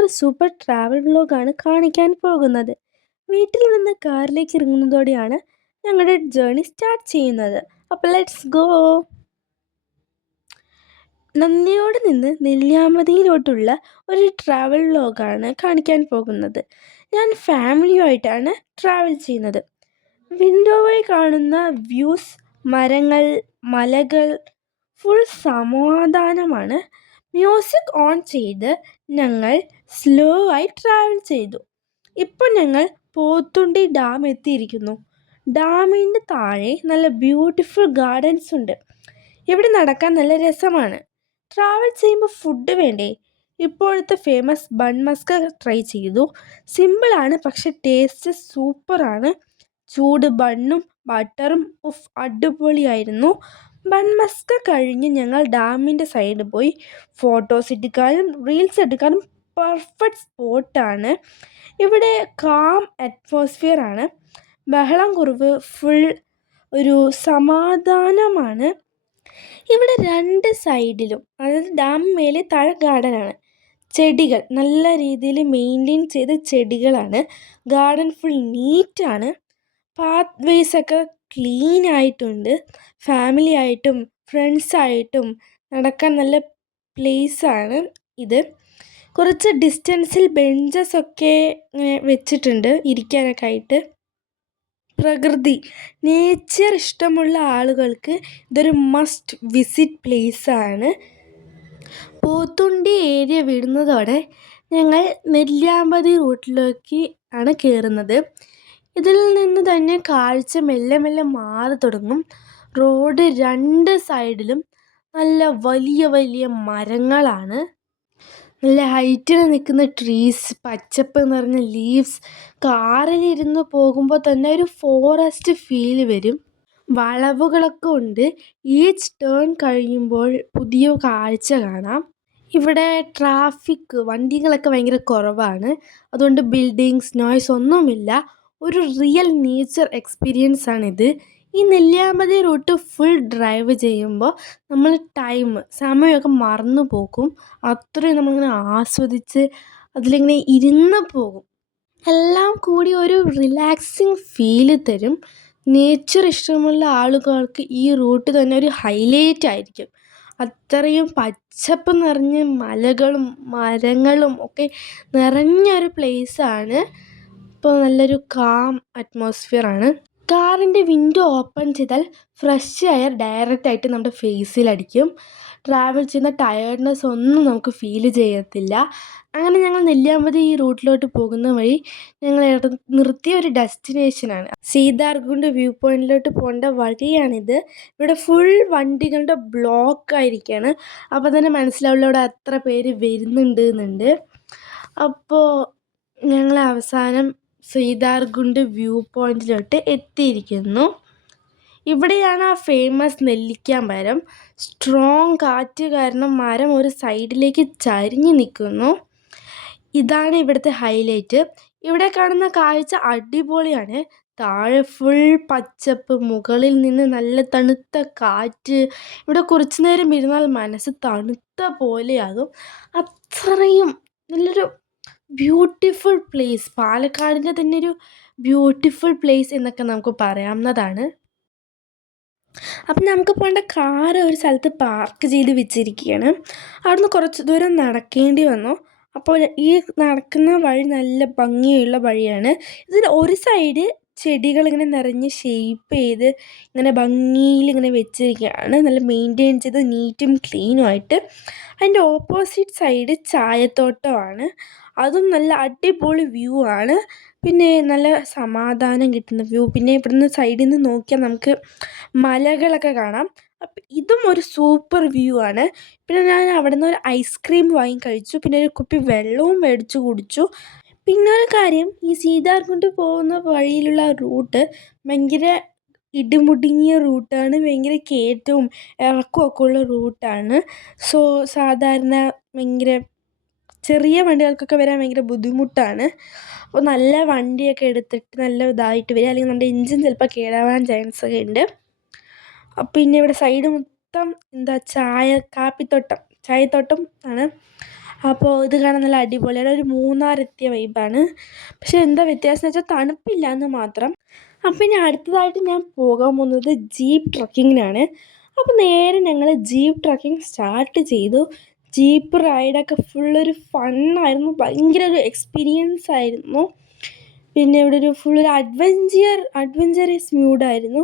ഇന്നൊരു super travel വ്ലോഗാണ് കാണിക്കാൻ പോകുന്നത്. വീട്ടിൽ നിന്ന് കാറിലേക്ക് ഇറങ്ങുന്നതോടെയാണ് ഞങ്ങളുടെ ജേർണി സ്റ്റാർട്ട് ചെയ്യുന്നത്. അപ്പോൾ ലെറ്റ്സ് ഗോ. നന്ദിയോട് നിന്ന് നെല്ലിയാമ്പതിയിലോട്ടുള്ള ഒരു ട്രാവൽ വ്ലോഗാണ് കാണിക്കാൻ പോകുന്നത്. ഞാൻ ഫാമിലിയുമായിട്ടാണ് ട്രാവൽ ചെയ്യുന്നത്. വിൻഡോ വഴി കാണുന്ന വ്യൂസ്, മരങ്ങൾ, മലകൾ, ഫുൾ സമാധാനമാണ്. മ്യൂസിക് ഓൺ ചെയ്ത് ഞങ്ങൾ സ്ലോ ആയി ട്രാവൽ ചെയ്തു. ഇപ്പോൾ ഞങ്ങൾ പോത്തുണ്ടി ഡാം എത്തിയിരിക്കുന്നു. ഡാമിൻ്റെ താഴെ നല്ല ബ്യൂട്ടിഫുൾ ഗാർഡൻസ് ഉണ്ട്. ഇവിടെ നടക്കാൻ നല്ല രസമാണ്. ട്രാവൽ ചെയ്യുമ്പോൾ ഫുഡ് വേണ്ടേ? ഇപ്പോഴത്തെ ഫേമസ് ബൺ മസ്ക ട്രൈ ചെയ്തു. സിമ്പിളാണ്, പക്ഷെ ടേസ്റ്റ് സൂപ്പറാണ്. ചൂട് ബണ്ണും ബട്ടറും അടിപൊളിയായിരുന്നു. ബൺ മസ്ക കഴിഞ്ഞ് ഞങ്ങൾ ഡാമിൻ്റെ സൈഡിൽ പോയി. ഫോട്ടോസ് എടുക്കാനും റീൽസ് എടുക്കാനും പെർഫെക്റ്റ് സ്പോട്ടാണ്. ഇവിടെ കാം അറ്റ്മോസ്ഫിയർ ആണ്. ബഹളം കുറവ്, ഫുൾ ഒരു സമാധാനമാണ്. ഇവിടെ രണ്ട് സൈഡിലും, അതായത് ഡാം മേലെ താഴെ ഗാർഡനാണ്. ചെടികൾ നല്ല രീതിയിൽ മെയിൻറ്റെയിൻ ചെയ്ത ചെടികളാണ്. ഗാർഡൻ ഫുൾ നീറ്റാണ്. പാത്ത് വേസൊക്കെ ക്ലീൻ ആയിട്ടുണ്ട്. ഫാമിലി ആയിട്ടും ഫ്രണ്ട്സായിട്ടും നടക്കാൻ നല്ല പ്ലേസാണ് ഇത്. കുറച്ച് ഡിസ്റ്റൻസിൽ ബെഞ്ചസൊക്കെ ഇങ്ങനെ വെച്ചിട്ടുണ്ട് ഇരിക്കാനൊക്കെ ആയിട്ട്. പ്രകൃതി, നേച്ചർ ഇഷ്ടമുള്ള ആളുകൾക്ക് ഇതൊരു മസ്റ്റ് വിസിറ്റ് പ്ലേസാണ്. പോത്തുണ്ടി ഏരിയ വിടുന്നതോടെ ഞങ്ങൾ നെല്ലിയാമ്പതി റൂട്ടിലേക്ക് ആണ് കയറുന്നത്. ഇതിൽ നിന്ന് തന്നെ കാഴ്ച മെല്ലെ മെല്ലെ മാറി തുടങ്ങും. റോഡ് രണ്ട് സൈഡിലും നല്ല വലിയ വലിയ മരങ്ങളാണ്. നല്ല ഹൈറ്റിൽ നിൽക്കുന്ന ട്രീസ്, പച്ചപ്പ് നിറഞ്ഞ ലീവ്സ്. കാറിലിരുന്ന് പോകുമ്പോൾ തന്നെ ഒരു ഫോറസ്റ്റ് ഫീൽ വരും. വളവുകളൊക്കെ ഉണ്ട്. ഈച്ച് ടേൺ കഴിയുമ്പോൾ പുതിയ കാഴ്ച കാണാം. ഇവിടെ ട്രാഫിക്, വണ്ടികളൊക്കെ ഭയങ്കര കുറവാണ്. അതുകൊണ്ട് ബിൽഡിങ്സ്, നോയ്സ് ഒന്നുമില്ല. ഒരു റിയൽ നേച്ചർ എക്സ്പീരിയൻസ് ആണിത്. ഈ നെല്ലിയാമ്പതി റൂട്ട് ഫുൾ ഡ്രൈവ് ചെയ്യുമ്പോൾ നമ്മൾ സമയമൊക്കെ മറന്നു പോകും. അത്രയും നമ്മളിങ്ങനെ ആസ്വദിച്ച് അതിലിങ്ങനെ ഇരുന്ന് പോകും. എല്ലാം കൂടി ഒരു റിലാക്സിങ് ഫീല് തരും. നേച്ചർ ഇഷ്ടമുള്ള ആളുകൾക്ക് ഈ റൂട്ട് തന്നെ ഒരു ഹൈലൈറ്റ് ആയിരിക്കും. അത്രയും പച്ചപ്പ് നിറഞ്ഞ് മലകളും മരങ്ങളും ഒക്കെ നിറഞ്ഞൊരു പ്ലേസാണ്. ഇപ്പോൾ നല്ലൊരു കാം അറ്റ്മോസ്ഫിയറാണ്. കാറിൻ്റെ വിൻഡോ ഓപ്പൺ ചെയ്താൽ ഫ്രഷ് എയർ ഡയറക്റ്റായിട്ട് നമ്മുടെ ഫേസിലടിക്കും. ട്രാവൽ ചെയ്യുന്ന ടയേർഡ്നെസ് ഒന്നും നമുക്ക് ഫീൽ ചെയ്യത്തില്ല. അങ്ങനെ ഞങ്ങൾ നെല്ലിയാമ്പതി ഈ റൂട്ടിലോട്ട് പോകുന്ന വഴി ഞങ്ങൾ നിർത്തിയ ഒരു ഡെസ്റ്റിനേഷനാണ്. സീതാർകുണ്ട് വ്യൂ പോയിന്റിലോട്ട് പോകേണ്ട വഴിയാണിത്. ഇവിടെ ഫുൾ വണ്ടികളുടെ ബ്ലോക്ക് ആയിരിക്കുകയാണ്. അപ്പോൾ തന്നെ മനസ്സിലാവുള്ള ഇവിടെ അത്ര പേര് വരുന്നുണ്ട്. അപ്പോൾ ഞങ്ങൾ അവസാനം സീതാർകുണ്ട് വ്യൂ പോയിന്റിലോട്ട് എത്തിയിരിക്കുന്നു. ഇവിടെയാണ് ആ ഫേമസ് നെല്ലിക്ക മരം. സ്ട്രോങ് കാറ്റ് കാരണം മരം ഒരു സൈഡിലേക്ക് ചരിഞ്ഞ് നിൽക്കുന്നു. ഇതാണ് ഇവിടുത്തെ ഹൈലൈറ്റ്. ഇവിടെ കാണുന്ന കാഴ്ച അടിപൊളിയാണ്. താഴെ ഫുൾ പച്ചപ്പ്, മുകളിൽ നിന്ന് നല്ല തണുത്ത കാറ്റ്. ഇവിടെ കുറച്ചു നേരം ഇരുന്നാൽ മനസ്സ് തണുത്ത പോലെയാകും. അത്രയും നല്ലൊരു ബ്യൂട്ടിഫുൾ പ്ലേസ്. പാലക്കാടിൻ്റെ തന്നെ ഒരു ബ്യൂട്ടിഫുൾ പ്ലേസ് എന്നൊക്കെ നമുക്ക് പറയാവുന്നതാണ്. അപ്പം നമുക്ക് പോകേണ്ട കാറ് ഒരു സ്ഥലത്ത് പാർക്ക് ചെയ്ത് വെച്ചിരിക്കുകയാണ്. അവിടുന്ന് കുറച്ച് ദൂരം നടക്കേണ്ടി വന്നു. അപ്പോൾ ഈ നടക്കുന്ന വഴി നല്ല ഭംഗിയുള്ള വഴിയാണ്. ഇതിൽ ഒരു സൈഡ് ചെടികളിങ്ങനെ നിറഞ്ഞ് ഷേപ്പ് ചെയ്ത് ഇങ്ങനെ ഭംഗിയിൽ ഇങ്ങനെ വെച്ചിരിക്കുകയാണ്. നല്ല മെയിൻറ്റെയിൻ ചെയ്ത് നീറ്റും ക്ലീനും ആയിട്ട്. അതിൻ്റെ ഓപ്പോസിറ്റ് സൈഡ് ചായത്തോട്ടമാണ്. അതും നല്ല അടിപൊളി വ്യൂ ആണ്. പിന്നെ നല്ല സമാധാനം കിട്ടുന്ന വ്യൂ. പിന്നെ ഇവിടുന്ന് സൈഡിൽ നിന്ന് നോക്കിയാൽ നമുക്ക് മലകളൊക്കെ കാണാം. അപ്പം ഇതും ഒരു സൂപ്പർ വ്യൂ ആണ്. പിന്നെ ഞാൻ അവിടെ നിന്ന് ഒരു ഐസ്ക്രീം വാങ്ങി കഴിച്ചു. പിന്നെ ഒരു കുപ്പി വെള്ളവും മേടിച്ച് കുടിച്ചു. പിന്നെ ഒരു കാര്യം, ഈ സീതാർകുണ്ട് പോകുന്ന വഴിയിലുള്ള റൂട്ട് ഭയങ്കര ഇടുമുടുങ്ങിയ റൂട്ടാണ്. ഭയങ്കര കയറ്റവും ഇറക്കമൊക്കെ ഉള്ള റൂട്ടാണ്. സോ സാധാരണ ഭയങ്കര ചെറിയ വണ്ടികൾക്കൊക്കെ വരാൻ ഭയങ്കര ബുദ്ധിമുട്ടാണ്. അപ്പോൾ നല്ല വണ്ടിയൊക്കെ എടുത്തിട്ട് നല്ല ഇതായിട്ട് വരിക, അല്ലെങ്കിൽ നമ്മുടെ എൻജിൻ ചിലപ്പോൾ കേടാവാൻ ചാൻസ് ഒക്കെ ഉണ്ട്. പിന്നെ ഇവിടെ സൈഡ് മൊത്തം ചായത്തോട്ടം ആണ്. അപ്പോൾ ഇത് കാണാൻ നല്ല അടിപൊളിയാണ്. ഒരു മൂന്നാറെത്തിയ വൈബാണ്. പക്ഷേ എന്താ വ്യത്യാസം എന്ന് വെച്ചാൽ തണുപ്പില്ല എന്ന് മാത്രം. അപ്പം ഇനി അടുത്തതായിട്ട് ഞാൻ പോകാൻ പോകുന്നത് ജീപ്പ് ട്രക്കിങ്ങിനാണ്. അപ്പോൾ നേരെ ഞങ്ങൾ ജീപ്പ് ട്രക്കിംഗ് സ്റ്റാർട്ട് ചെയ്തു. ജീപ്പ് റൈഡൊക്കെ ഫുള്ളൊരു ഫണ്ണായിരുന്നു. ഭയങ്കര ഒരു എക്സ്പീരിയൻസ് ആയിരുന്നു. പിന്നെ ഇവിടെ ഒരു ഫുള്ളൊരു അഡ്വഞ്ചറസ് മൂഡായിരുന്നു.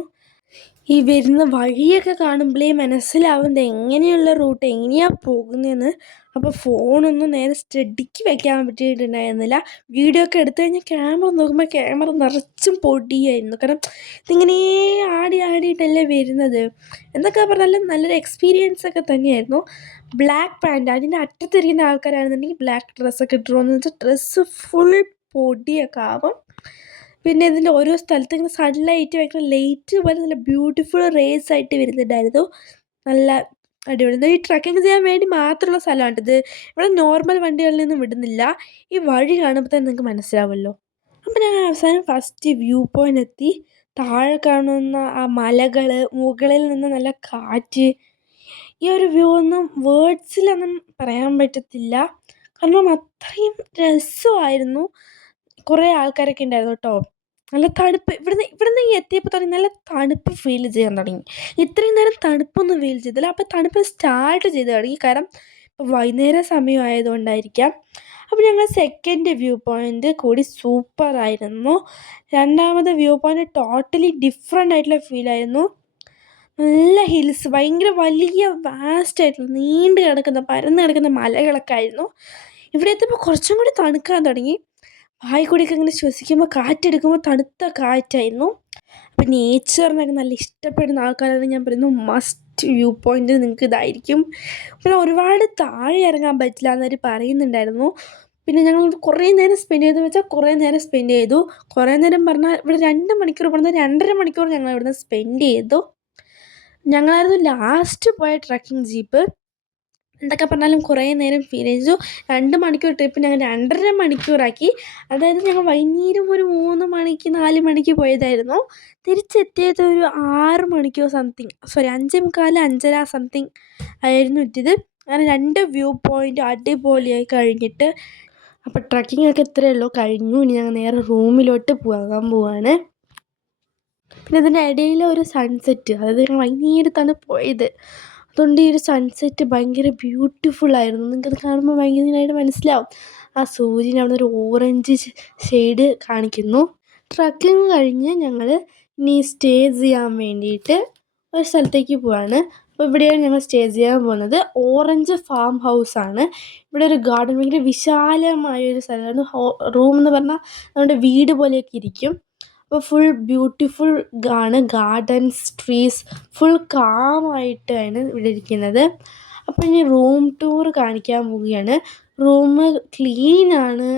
ഈ വരുന്ന വഴിയൊക്കെ കാണുമ്പോഴേ മനസ്സിലാവുന്നത് എങ്ങനെയുള്ള റൂട്ട്, എങ്ങനെയാണ് പോകുന്നതെന്ന്. അപ്പോൾ ഫോണൊന്നും നേരെ സ്റ്റഡിക്ക് വെക്കാൻ പറ്റിയിട്ടുണ്ടായിരുന്നില്ല. വീഡിയോ ഒക്കെ എടുത്തു കഴിഞ്ഞാൽ ക്യാമറ നോക്കുമ്പോൾ ക്യാമറ നിറച്ചും പൊടിയായിരുന്നു. കാരണം ഇതിങ്ങനെ ആടിയിട്ടല്ലേ വരുന്നത്. എന്തൊക്കെ പറഞ്ഞാലും നല്ലൊരു എക്സ്പീരിയൻസ് ഒക്കെ തന്നെയായിരുന്നു. ബ്ലാക്ക് പാൻറ്, അതിൻ്റെ അറ്റത്തിരിക്കുന്ന ആൾക്കാരാണെന്നുണ്ടെങ്കിൽ ബ്ലാക്ക് ഡ്രസ്സൊക്കെ ഇട്ടിരുന്നു വെച്ചാൽ ഡ്രസ്സ് ഫുൾ പൊടിയൊക്കെ ആവും. പിന്നെ ഇതിൻ്റെ ഓരോ സ്ഥലത്ത് ഇങ്ങനെ സൺലൈറ്റ് ഭയങ്കര ലൈറ്റ് പോലെ നല്ല ബ്യൂട്ടിഫുൾ റേസ് ആയിട്ട് വരുന്നുണ്ടായിരുന്നു. നല്ല അടിപൊളി. ഈ ട്രക്കിങ് ചെയ്യാൻ വേണ്ടി മാത്രമുള്ള സ്ഥലമാണ് ഇത്. ഇവിടെ നോർമൽ വണ്ടികളിൽ നിന്നും വിടുന്നില്ല. ഈ വഴി കാണുമ്പോൾ തന്നെ നിങ്ങൾക്ക് മനസ്സിലാവുമല്ലോ. അപ്പം ഞാൻ അവസാനം ഫസ്റ്റ് വ്യൂ പോയിൻ്റ് എത്തി. താഴെ കാണുന്ന ആ മലകൾ, മുകളിൽ നിന്ന് നല്ല കാറ്റ്, ഈ ഒരു വ്യൂ ഒന്നും വേർഡ്സിലൊന്നും പറയാൻ പറ്റത്തില്ല. കാരണം അത്രയും രസമായിരുന്നു. കുറേ ആൾക്കാരൊക്കെ ഉണ്ടായിരുന്നു കേട്ടോ. നല്ല തണുപ്പ്. ഇവിടുന്ന് എത്തിയപ്പോൾ തുടങ്ങി നല്ല തണുപ്പ് ഫീൽ ചെയ്യാൻ തുടങ്ങി. ഇത്രയും നേരം തണുപ്പൊന്നും ഫീൽ ചെയ്തില്ല. അപ്പോൾ തണുപ്പ് സ്റ്റാർട്ട് ചെയ്ത് തുടങ്ങി. കാരണം ഇപ്പോൾ വൈകുന്നേരം സമയമായതുകൊണ്ടായിരിക്കാം. അപ്പോൾ ഞങ്ങൾ സെക്കൻഡ് വ്യൂ പോയിൻ്റ് കൂടി സൂപ്പറായിരുന്നു. രണ്ടാമത്തെ വ്യൂ പോയിൻ്റ് ടോട്ടലി ഡിഫറെൻ്റ് ആയിട്ടുള്ള ഫീലായിരുന്നു. നല്ല ഹിൽസ്, ഭയങ്കര വലിയ വാസ്റ്റായിട്ടുള്ള നീണ്ടു കിടക്കുന്ന പരന്ന് കിടക്കുന്ന മലകളൊക്കെ ആയിരുന്നു. ഇവിടെ എത്തിയപ്പോൾ കുറച്ചും കൂടി തണുക്കാൻ തുടങ്ങി. വായിക്കൂടിയൊക്കെ ഇങ്ങനെ ശ്വസിക്കുമ്പോൾ കാറ്റെടുക്കുമ്പോൾ തണുത്ത കാറ്റായിരുന്നു. അപ്പോൾ നേച്ചറിനൊക്കെ നല്ല ഇഷ്ടപ്പെടുന്ന ആൾക്കാരാണ് ഞാൻ പറയുന്നു മസ്റ്റ് വ്യൂ പോയിൻ്റ് നിങ്ങൾക്ക് ഇതായിരിക്കും. പിന്നെ ഒരുപാട് താഴെ ഇറങ്ങാൻ പറ്റില്ല എന്നവർ പറയുന്നുണ്ടായിരുന്നു. പിന്നെ ഞങ്ങൾ കുറേ നേരം സ്പെൻഡ് ചെയ്തു വെച്ചാൽ കുറേ നേരം സ്പെൻഡ് ചെയ്തു. കുറേ നേരം പറഞ്ഞാൽ ഇവിടെ 2 മണിക്കൂർ പറഞ്ഞാൽ 2.5 മണിക്കൂർ ഞങ്ങൾ ഇവിടുന്ന് സ്പെൻഡ് ചെയ്തു. ഞങ്ങളായിരുന്നു ലാസ്റ്റ് പോയ ട്രക്കിംഗ് ജീപ്പ്. എന്തൊക്കെ പറഞ്ഞാലും കുറേ നേരം ഫീൽ ചെയ്തു. 2 മണിക്കൂർ ട്രിപ്പ് ഞങ്ങൾ 2.5 മണിക്കൂറാക്കി. അതായത് ഞങ്ങൾ വൈകുന്നേരം ഒരു 3 മണിക്ക് 4 മണിക്ക് പോയതായിരുന്നു. തിരിച്ചെത്തിയത് ഒരു 6 മണിക്കോ സംതിങ്, 5:45 5:30 സംതിങ് ആയിരുന്നു എത്തിയത്. അങ്ങനെ 2 വ്യൂ പോയിൻ്റ് അടിപൊളിയായി കഴിഞ്ഞിട്ട് അപ്പോൾ ട്രക്കിംഗ് ഒക്കെ ഇത്രയേ ഉള്ളൂ, കഴിഞ്ഞു. ഇനി ഞങ്ങൾ നേരെ റൂമിലോട്ട് പോകാൻ പോവാണ്. പിന്നെ ഇതിൻ്റെ ഇടയിൽ ഒരു സൺസെറ്റ്, അതായത് ഞങ്ങൾ വൈകുന്നേരത്താണ് പോയത്. അതുകൊണ്ട് ഈ ഒരു സൺസെറ്റ് ഭയങ്കര ബ്യൂട്ടിഫുള്ളായിരുന്നു. നിങ്ങൾക്കത് കാണുമ്പോൾ ഭയങ്കരമായിട്ട് മനസ്സിലാവും. ആ സൂര്യൻ അവിടെ ഒരു ഓറഞ്ച് ഷെയ്ഡ് കാണിക്കുന്നു. ട്രക്കിങ് കഴിഞ്ഞ് ഞങ്ങൾ ഇനി സ്റ്റേ ചെയ്യാൻ വേണ്ടിയിട്ട് ഒരു സ്ഥലത്തേക്ക് പോവാണ്. അപ്പോൾ ഇവിടെയാണ് ഞങ്ങൾ സ്റ്റേ ചെയ്യാൻ പോകുന്നത്. ഓറഞ്ച് ഫാം ഹൗസാണ്. ഇവിടെ ഒരു ഗാർഡൻ, ഭയങ്കര വിശാലമായൊരു സ്ഥലമാണ്. റൂം എന്ന് പറഞ്ഞാൽ നമ്മുടെ വീട് പോലെയൊക്കെ ഇരിക്കും. അപ്പോൾ ഫുൾ ബ്യൂട്ടിഫുൾ ആണ്. ഗാർഡൻസ്, ട്രീസ്, ഫുൾ കാമായിട്ടാണ് ഇവിടെ ഇരിക്കുന്നത്. അപ്പോൾ ഇനി റൂം ടൂർ കാണിക്കാൻ പോവുകയാണ്. റൂം ക്ലീനാണ്.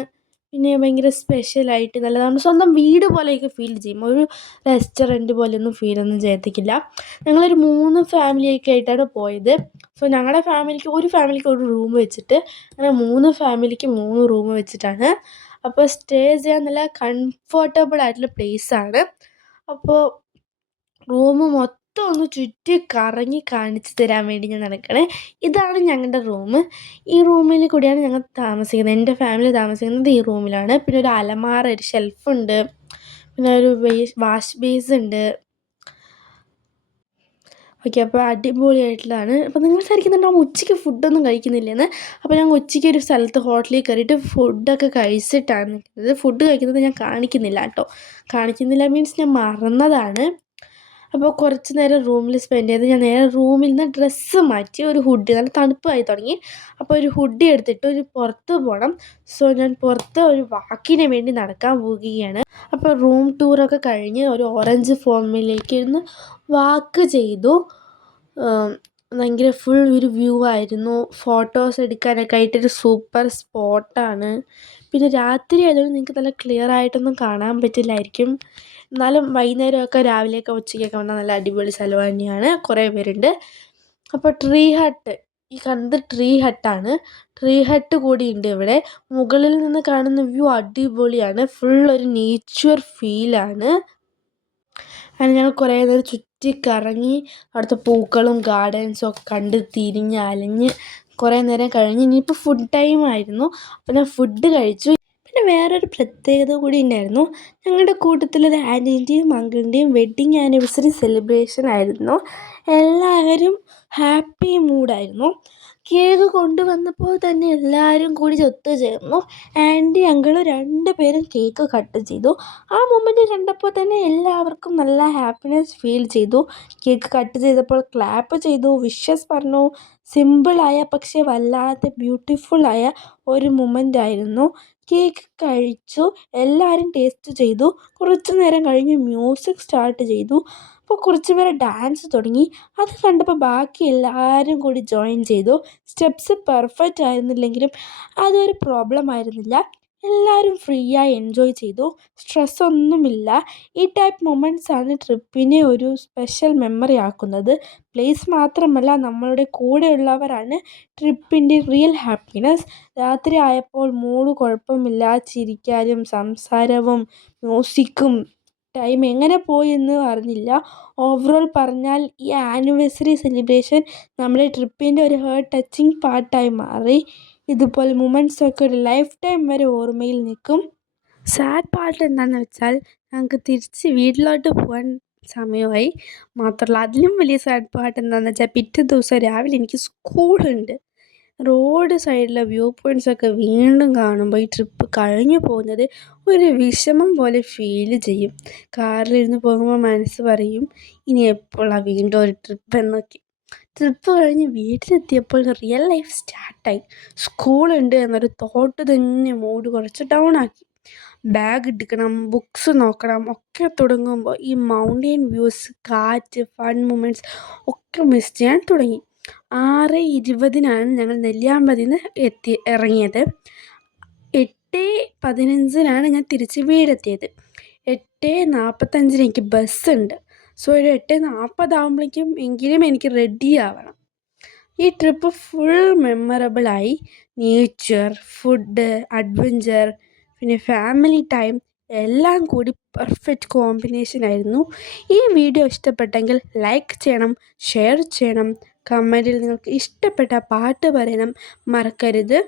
പിന്നെ ഭയങ്കര സ്പെഷ്യലായിട്ട് നല്ല നമ്മുടെ സ്വന്തം വീട് പോലെയൊക്കെ ഫീൽ ചെയ്യും. ഒരു റെസ്റ്റോറൻറ്റ് പോലെയൊന്നും ഫീലൊന്നും ചെയ്യത്തില്ല. ഞങ്ങളൊരു 3 ഫാമിലിയൊക്കെ ആയിട്ടാണ് പോയത്. സോ ഞങ്ങളുടെ ഫാമിലിക്ക് ഒരു റൂം വെച്ചിട്ട്, അങ്ങനെ 3 ഫാമിലിക്ക് 3 റൂം വെച്ചിട്ടാണ്. അപ്പോൾ സ്റ്റേ ചെയ്യാൻ നല്ല കംഫർട്ടബിൾ ആയിട്ടുള്ള പ്ലേസാണ്. അപ്പോൾ റൂം മൊത്തം ഒന്ന് ചുറ്റി കറങ്ങി കാണിച്ചു തരാൻ വേണ്ടി ഞാൻ നടക്കണേ. ഇതാണ് ഞങ്ങളുടെ റൂം. ഈ റൂമിൽ കൂടിയാണ് ഞങ്ങൾ താമസിക്കുന്നത്. എൻ്റെ ഫാമിലി താമസിക്കുന്നത് ഈ റൂമിലാണ്. പിന്നെ ഒരു അലമാര, ഒരു ഷെൽഫുണ്ട്, പിന്നെ ഒരു വാഷ് ബേസ് ഉണ്ട്. ഓക്കെ, അപ്പോൾ അടിപൊളിയായിട്ടുള്ളതാണ്. അപ്പോൾ നിങ്ങൾ വിചാരിക്കുന്നുണ്ടാവും ഉച്ചയ്ക്ക് ഫുഡൊന്നും കഴിക്കുന്നില്ലെന്ന്. അപ്പോൾ ഞാൻ ഉച്ചയ്ക്ക് ഒരു സ്ഥലത്ത് ഹോട്ടലിൽ കയറിയിട്ട് ഫുഡൊക്കെ കഴിച്ചിട്ടാണ് നിൽക്കുന്നത്. ഫുഡ് കഴിക്കുന്നത് ഞാൻ കാണിക്കുന്നില്ല കേട്ടോ. കാണിക്കുന്നില്ല മീൻസ് ഞാൻ മറന്നതാണ്. അപ്പോൾ കുറച്ച് നേരം റൂമിൽ സ്പെൻഡ് ചെയ്ത് ഞാൻ നേരെ റൂമിൽ നിന്ന് ഡ്രസ്സ് മാറ്റി ഒരു ഹുഡി, നല്ല തണുപ്പായി തുടങ്ങി. അപ്പോൾ ഒരു ഹുഡി എടുത്തിട്ട് ഒരു പുറത്ത് പോകണം. സോ ഞാൻ പുറത്ത് ഒരു വാക്കിന് വേണ്ടി നടക്കാൻ പോവുകയാണ്. അപ്പോൾ റൂം ടൂറൊക്കെ കഴിഞ്ഞ് ഒരു ഓറഞ്ച് ഫോമിലേക്ക് ഇരുന്ന് വാക്ക് ചെയ്തു. ഭയങ്കര ഫുൾ ഒരു വ്യൂ ആയിരുന്നു. ഫോട്ടോസ് എടുക്കാനൊക്കെ ആയിട്ടൊരു സൂപ്പർ സ്പോട്ടാണ്. പിന്നെ രാത്രി ആയതുകൊണ്ട് നിങ്ങൾക്ക് നല്ല ക്ലിയർ ആയിട്ടൊന്നും കാണാൻ പറ്റില്ലായിരിക്കും. എന്നാലും വൈകുന്നേരമൊക്കെ രാവിലെയൊക്കെ ഉച്ചയ്ക്കൊക്കെ വന്നാൽ നല്ല അടിപൊളി സ്ഥലം തന്നെയാണ്. കുറേ പേരുണ്ട്. അപ്പോൾ ട്രീ ഹട്ട്, ഈ കണ്ടത് ട്രീ ഹട്ടാണ്. ട്രീ ഹട്ട് കൂടിയുണ്ട് ഇവിടെ. മുകളിൽ നിന്ന് കാണുന്ന വ്യൂ അടിപൊളിയാണ്. ഫുൾ ഒരു നേച്ചർ ഫീലാണ്. അങ്ങനെ ഞങ്ങൾ കുറേ നേരം ചുറ്റിക്കറങ്ങി അവിടുത്തെ പൂക്കളും ഗാർഡൻസും ഒക്കെ കണ്ട് തിരിഞ്ഞ് അലഞ്ഞ് കുറേ നേരം കഴിഞ്ഞ് ഇനിയിപ്പോൾ ഫുഡ് ടൈം ആയിരുന്നു. അപ്പോൾ ഞാൻ ഫുഡ് കഴിച്ചു. പിന്നെ വേറൊരു പ്രത്യേകത കൂടി ഉണ്ടായിരുന്നു. ഞങ്ങളുടെ കൂട്ടത്തിലൊരു ആൻറ്റീൻ്റെയും അങ്കിളിൻ്റെയും വെഡ്ഡിങ് ആനിവേഴ്സറി സെലിബ്രേഷൻ ആയിരുന്നു. എല്ലാവരും ഹാപ്പി മൂഡായിരുന്നു. കേക്ക് കൊണ്ടുവന്നപ്പോൾ തന്നെ എല്ലാവരും കൂടി ഒത്തുചേർന്നു. ആൻറ്റി അങ്കിള് 2 പേരും കേക്ക് കട്ട് ചെയ്തു. ആ മൊമെൻ്റ് കണ്ടപ്പോൾ തന്നെ എല്ലാവർക്കും നല്ല ഹാപ്പിനെസ് ഫീൽ ചെയ്തു. കേക്ക് കട്ട് ചെയ്തപ്പോൾ ക്ലാപ്പ് ചെയ്തു, വിഷസ് പറഞ്ഞു. സിമ്പിളായ പക്ഷേ വല്ലാതെ ബ്യൂട്ടിഫുള്ളായ ഒരു മൊമെൻ്റ് ആയിരുന്നു. കേക്ക് കഴിച്ചു, എല്ലാവരും ടേസ്റ്റ് ചെയ്തു. കുറച്ച് നേരം കഴിഞ്ഞ് മ്യൂസിക് സ്റ്റാർട്ട് ചെയ്തു. അപ്പോൾ കുറച്ച് പേര് ഡാൻസ് തുടങ്ങി. അത് കണ്ടപ്പോൾ ബാക്കി എല്ലാവരും കൂടി ജോയിൻ ചെയ്തു. സ്റ്റെപ്സ് പെർഫെക്റ്റ് ആയിരുന്നില്ലെങ്കിലും അതൊരു പ്രോബ്ലം ആയിരുന്നില്ല. എല്ലാവരും ഫ്രീയായി എൻജോയ് ചെയ്തു. സ്ട്രെസ്സൊന്നുമില്ല. ഈ ടൈപ്പ് മൊമെൻറ്റ്സ് ആണ് ട്രിപ്പിനെ ഒരു സ്പെഷ്യൽ മെമ്മറി ആക്കുന്നത്. പ്ലേസ് മാത്രമല്ല, നമ്മളുടെ കൂടെയുള്ളവരാണ് ട്രിപ്പിൻ്റെ റിയൽ ഹാപ്പിനെസ്. രാത്രി ആയപ്പോൾ മൂഡ് കുഴപ്പമില്ല. ചിരിക്കാനും സംസാരവും മ്യൂസിക്കും ടൈം എങ്ങനെ പോയി എന്ന് അറിഞ്ഞില്ല. ഓവറോൾ പറഞ്ഞാൽ ഈ ആനിവേഴ്സറി സെലിബ്രേഷൻ നമ്മുടെ ട്രിപ്പിൻ്റെ ഒരു ഹേർട്ട് ടച്ചിങ് പാർട്ടായി മാറി. ഇതുപോലെ മൊമെൻറ്റ്സൊക്കെ ഒരു ലൈഫ് ടൈം വരെ ഓർമ്മയിൽ നിൽക്കും. സാഡ് പാർട്ട് എന്താണെന്ന് വെച്ചാൽ ഞങ്ങൾക്ക് തിരിച്ച് വീട്ടിലോട്ട് പോകാൻ സമയമായി. മാത്രമല്ല അതിലും വലിയ സാഡ് പാർട്ട് എന്താണെന്ന് വെച്ചാൽ പിറ്റേ ദിവസം രാവിലെ എനിക്ക് സ്കൂളുണ്ട്. റോഡ് സൈഡിലെ വ്യൂ പോയിൻറ്റ്സൊക്കെ വീണ്ടും കാണുമ്പോൾ ഈ ട്രിപ്പ് കഴിഞ്ഞു പോകുന്നത് ഒരു വിഷമം പോലെ ഫീൽ ചെയ്യും. കാറിലിരുന്ന് പോകുമ്പോൾ മനസ്സ് പറയും, ഇനി എപ്പോഴാണ് വീണ്ടും ഒരു ട്രിപ്പ് എന്നൊക്കെ. ട്രിപ്പ് കഴിഞ്ഞ് വീട്ടിലെത്തിയപ്പോൾ റിയൽ ലൈഫ് സ്റ്റാർട്ടായി. സ്കൂളുണ്ട് എന്നൊരു തോട്ട് തന്നെ മൂഡ് കുറച്ച് ഡൗൺ ആക്കി. ബാഗ് എടുക്കണം, ബുക്സ് നോക്കണം ഒക്കെ തുടങ്ങുമ്പോൾ ഈ മൗണ്ടെയിൻ വ്യൂസ്, കാറ്റ്, ഫൺ മൊമെൻറ്റ്സ് ഒക്കെ മിസ് ചെയ്യാൻ തുടങ്ങി. 6:20 ഞങ്ങൾ നെല്ലിയാമ്പതിയിൽ നിന്ന് ഇറങ്ങിയത്. 8:15 ഞാൻ തിരിച്ച് വീടെത്തിയത്. 8:45 എനിക്ക് ബസ്സുണ്ട്. സോ ഒരു 8:40 എങ്കിലും എനിക്ക് റെഡി ആവണം. ഈ ട്രിപ്പ് ഫുൾ മെമ്മറബിളായി. നേച്ചർ, ഫുഡ്, അഡ്വഞ്ചർ, പിന്നെ ഫാമിലി ടൈം എല്ലാം കൂടി പെർഫെക്റ്റ് കോമ്പിനേഷൻ ആയിരുന്നു. ഈ വീഡിയോ ഇഷ്ടപ്പെട്ടെങ്കിൽ ലൈക്ക് ചെയ്യണം, ഷെയർ ചെയ്യണം, കമൻറ്റിൽ നിങ്ങൾക്ക് ഇഷ്ടപ്പെട്ട പാട്ട് പറയണം മറക്കരുത്.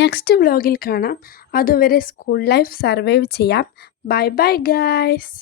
നെക്സ്റ്റ് വ്ലോഗിൽ കാണാം. അതുവരെ സ്കൂൾ ലൈഫ് സർവൈവ് ചെയ്യാം. Bye bye guys.